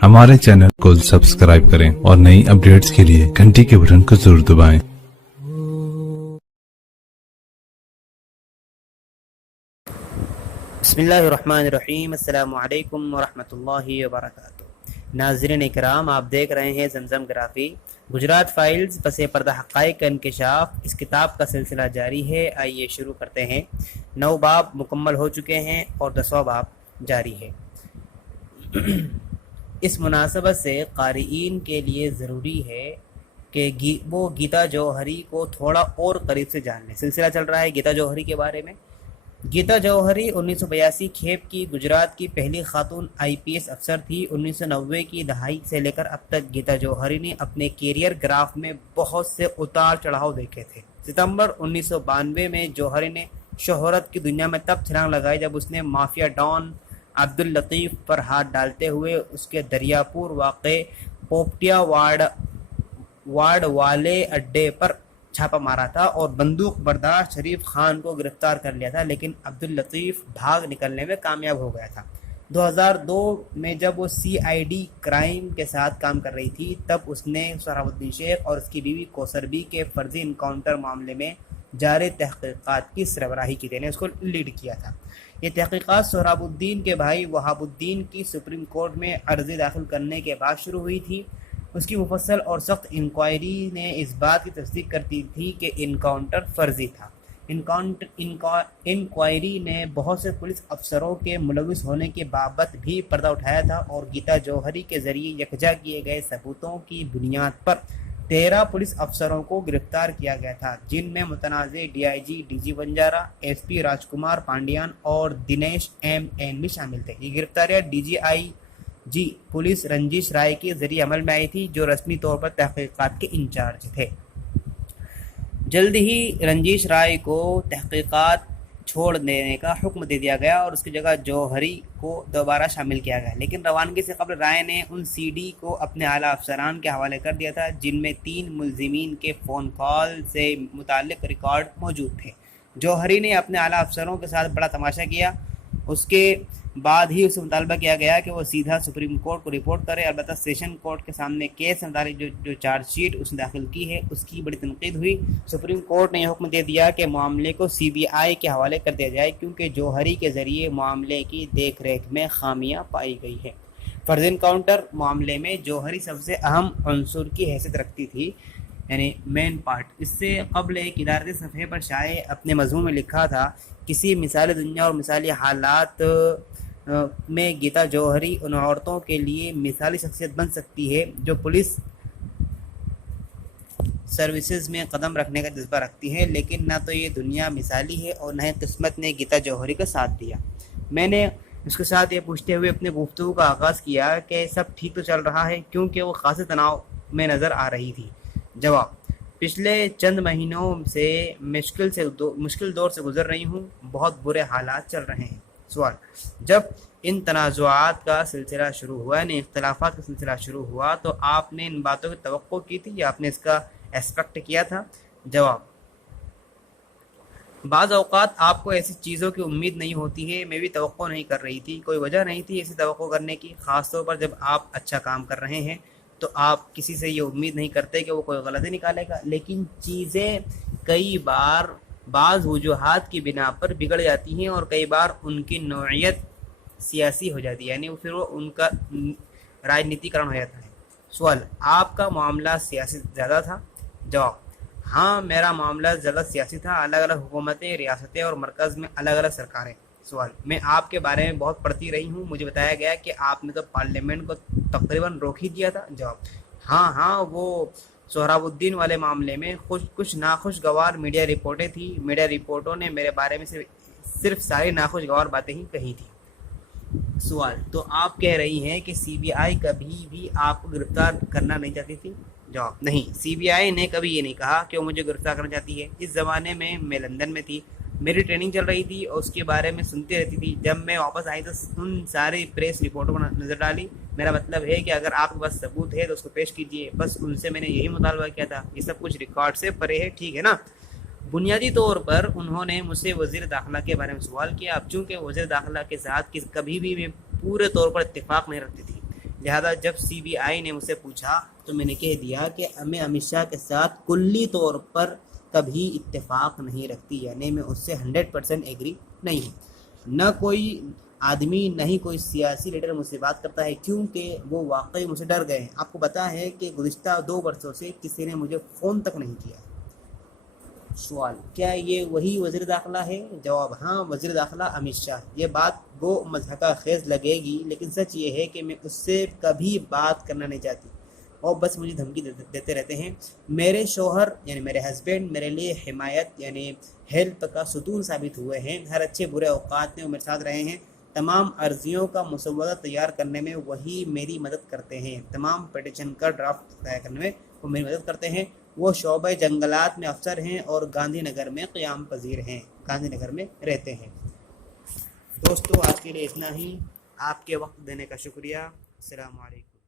ہمارے چینل کو سبسکرائب کریں اور نئی اپڈیٹس کے لیے گھنٹی کے بٹن کو ضرور دبائیں۔ بسم اللہ الرحمن الرحیم۔ السلام علیکم ورحمۃ اللہ وبرکاتہ۔ ناظرین اکرام، آپ دیکھ رہے ہیں زمزم گرافی۔ گجرات فائلز پس پردہ حقائق کا انکشاف، اس کتاب کا سلسلہ جاری ہے۔ آئیے شروع کرتے ہیں۔ 9 باب مکمل ہو چکے ہیں اور 10واں باب جاری ہے۔ اس مناسبت سے قارئین کے لیے ضروری ہے کہ وہ گیتا جوہری کو تھوڑا اور قریب سے جان لیں۔ سلسلہ چل رہا ہے گیتا جوہری کے بارے میں۔ گیتا جوہری 1982 کھیپ کی گجرات کی پہلی خاتون IPS افسر تھی۔ 1990 کی دہائی سے لے کر اب تک گیتا جوہری نے اپنے کیریئر گراف میں بہت سے اتار چڑھاؤ دیکھے تھے۔ ستمبر 1992 میں جوہری نے شہرت کی دنیا میں تب چھلانگ لگائی جب اس نے مافیا ڈان عبداللطیف پر ہاتھ ڈالتے ہوئے اس کے دریاپور واقع پوپٹیا وارڈ والے اڈے پر چھاپا مارا تھا اور بندوق بردار شریف خان کو گرفتار کر لیا تھا، لیکن عبداللطیف بھاگ نکلنے میں کامیاب ہو گیا تھا۔ 2002 میں جب وہ CID کرائم کے ساتھ کام کر رہی تھی، تب اس نے سہراب الدین شیخ اور اس کی بیوی کوثر بی کے فرضی انکاؤنٹر معاملے میں جاری تحقیقات کی سربراہی کی تھی، اس کو لیڈ کیا تھا۔ یہ تحقیقات سہراب الدین کے بھائی وہاب الدین کی سپریم کورٹ میں عرضی داخل کرنے کے بعد شروع ہوئی تھی۔ اس کی مفصل اور سخت انکوائری نے اس بات کی تصدیق کرتی تھی کہ انکاؤنٹر فرضی تھا۔ انکوائری نے بہت سے پولیس افسروں کے ملوث ہونے کے بابت بھی پردہ اٹھایا تھا اور گیتا جوہری کے ذریعے یکجا کیے گئے ثبوتوں کی بنیاد پر 13 پولیس افسروں کو گرفتار کیا گیا تھا، جن میں متنازع DIG DG بنجارا، SP راج کمار پانڈیان اور دنیش MN بھی شامل تھے۔ یہ گرفتاریاں DGIG پولیس رنجیش رائے کے ذریعے عمل میں آئی تھی، جو رسمی طور پر تحقیقات کے انچارج تھے۔ جلد ہی رنجیش رائے کو تحقیقات چھوڑ دینے کا حکم دے دیا گیا اور اس کی جگہ جوہری کو دوبارہ شامل کیا گیا، لیکن روانگی سے قبل رائے نے ان CD کو اپنے اعلیٰ افسران کے حوالے کر دیا تھا، جن میں 3 ملزمین کے فون کال سے متعلق ریکارڈ موجود تھے۔ جوہری نے اپنے اعلیٰ افسروں کے ساتھ بڑا تماشا کیا۔ اس کے بعد ہی اسے مطالبہ کیا گیا کہ وہ سیدھا سپریم کورٹ کو رپورٹ کرے۔ البتہ سیشن کورٹ کے سامنے کیس متعلق جو چارج شیٹ اس نے داخل کی ہے، اس کی بڑی تنقید ہوئی۔ سپریم کورٹ نے یہ حکم دے دیا کہ معاملے کو CBI کے حوالے کر دیا جائے، کیونکہ جوہری کے ذریعے معاملے کی دیکھ ریکھ میں خامیاں پائی گئی ہے۔ فرضی انکاؤنٹر معاملے میں جوہری سب سے اہم عنصر کی حیثیت رکھتی تھی، یعنی مین پارٹ۔ اس سے قبل ایک ادارتی صفحے پر شائع اپنے مضمون میں لکھا تھا، کسی مثالی دنیا اور مثالی حالات میں گیتا جوہری ان عورتوں کے لیے مثالی شخصیت بن سکتی ہے جو پولیس سروسز میں قدم رکھنے کا جذبہ رکھتی ہیں، لیکن نہ تو یہ دنیا مثالی ہے اور نہ ہی قسمت نے گیتا جوہری کا ساتھ دیا۔ میں نے اس کے ساتھ یہ پوچھتے ہوئے اپنے گفتگو کا آغاز کیا کہ سب ٹھیک تو چل رہا ہے، کیونکہ وہ خاصے تناؤ میں نظر آ رہی تھی۔ جواب: پچھلے چند مہینوں سے مشکل دور سے گزر رہی ہوں، بہت برے حالات چل رہے ہیں۔ سوال: جب ان تنازعات کا سلسلہ شروع ہوا، یعنی اختلافات کا سلسلہ شروع ہوا، تو آپ نے ان باتوں کی توقع کی تھی یا آپ نے اس کا ایکسپیکٹ کیا تھا؟ جواب: بعض اوقات آپ کو ایسی چیزوں کی امید نہیں ہوتی ہے، میں بھی توقع نہیں کر رہی تھی، کوئی وجہ نہیں تھی ایسی توقع کرنے کی، خاص طور پر جب آپ اچھا کام کر رہے ہیں تو آپ کسی سے یہ امید نہیں کرتے کہ وہ کوئی غلطی نکالے گا، لیکن چیزیں کئی بار بعض وجوہات کی بنا پر بگڑ جاتی ہیں اور کئی بار ان کی نوعیت سیاسی ہو جاتی ہے، یعنی پھر وہ ان کا راجنیتی کرن ہو جاتا ہے۔ سوال: آپ کا معاملہ سیاسی زیادہ تھا؟ جواب: ہاں، میرا معاملہ زیادہ سیاسی تھا، الگ الگ حکومتیں، ریاستیں اور مرکز میں الگ الگ سرکاریں۔ سوال: میں آپ کے بارے میں بہت پڑھتی رہی ہوں، مجھے بتایا گیا کہ آپ نے تو پارلیمنٹ کو تقریباً روک ہی دیا تھا۔ جواب: ہاں، وہ سہراب الدین والے معاملے میں کچھ ناخوشگوار میڈیا رپورٹیں تھیں۔ میڈیا رپورٹوں نے میرے بارے میں صرف ساری ناخوشگوار باتیں ہی کہی تھیں۔ سوال: تو آپ کہہ رہی ہیں کہ CBI کبھی بھی آپ کو گرفتار کرنا نہیں چاہتی تھی؟ جواب: نہیں، CBI نے کبھی یہ نہیں کہا کہ وہ مجھے گرفتار کرنا چاہتی ہے۔ اس زمانے میں لندن میں تھی، میری ٹریننگ چل رہی تھی اور اس کے بارے میں سنتی رہتی تھی۔ جب میں واپس آئی تو ان ساری پریس رپورٹوں پر نظر ڈالی۔ میرا مطلب ہے کہ اگر آپ کے پاس ثبوت ہے تو اس کو پیش کیجیے، بس ان سے میں نے یہی مطالبہ کیا تھا۔ یہ سب کچھ ریکارڈ سے پرے ہے، ٹھیک ہے نا؟ بنیادی طور پر انہوں نے مجھ سے وزیر داخلہ کے بارے میں سوال کیا۔ اب چونکہ وزیر داخلہ کے ساتھ کبھی بھی میں پورے طور پر اتفاق نہیں رکھتی تھی، لہذا جب CBI نے مجھ سے پوچھا تو میں نے کہہ دیا کہ میں امت شاہ کے ساتھ کلی طور پر کبھی اتفاق نہیں رکھتی، یعنی میں اس سے 100% ایگری نہیں ہوں۔ نہ کوئی آدمی نہ ہی کوئی سیاسی لیڈر مجھ سے بات کرتا ہے، کیونکہ وہ واقعی مجھ سے ڈر گئے ہیں۔ آپ کو پتہ ہے کہ گزشتہ 2 برسوں سے کسی نے مجھے فون تک نہیں کیا۔ سوال، کیا یہ وہی وزیر داخلہ ہے؟ جواب، ہاں، وزیر داخلہ امت شاہ۔ یہ بات وہ مضحکہ خیز لگے گی، لیکن سچ یہ ہے کہ میں اس سے کبھی بات کرنا نہیں چاہتی، اور بس مجھے دھمکی دیتے رہتے ہیں۔ میرے شوہر یعنی میرے ہسبینڈ میرے لیے حمایت یعنی ہیلپ کا ستون ثابت ہوئے ہیں۔ ہر اچھے برے اوقات میں وہ میرے ساتھ رہے ہیں۔ تمام عرضیوں کا مسودہ تیار کرنے میں وہی میری مدد کرتے ہیں۔ تمام پٹیشن کا ڈرافٹ تیار کرنے میں وہ میری مدد کرتے ہیں۔ وہ شعبہ جنگلات میں افسر ہیں اور گاندھی نگر میں قیام پذیر ہیں، گاندھی نگر میں رہتے ہیں۔ دوستو، آج کے لیے اتنا ہی۔ آپ کے وقت دینے کا شکریہ۔ السلام علیکم۔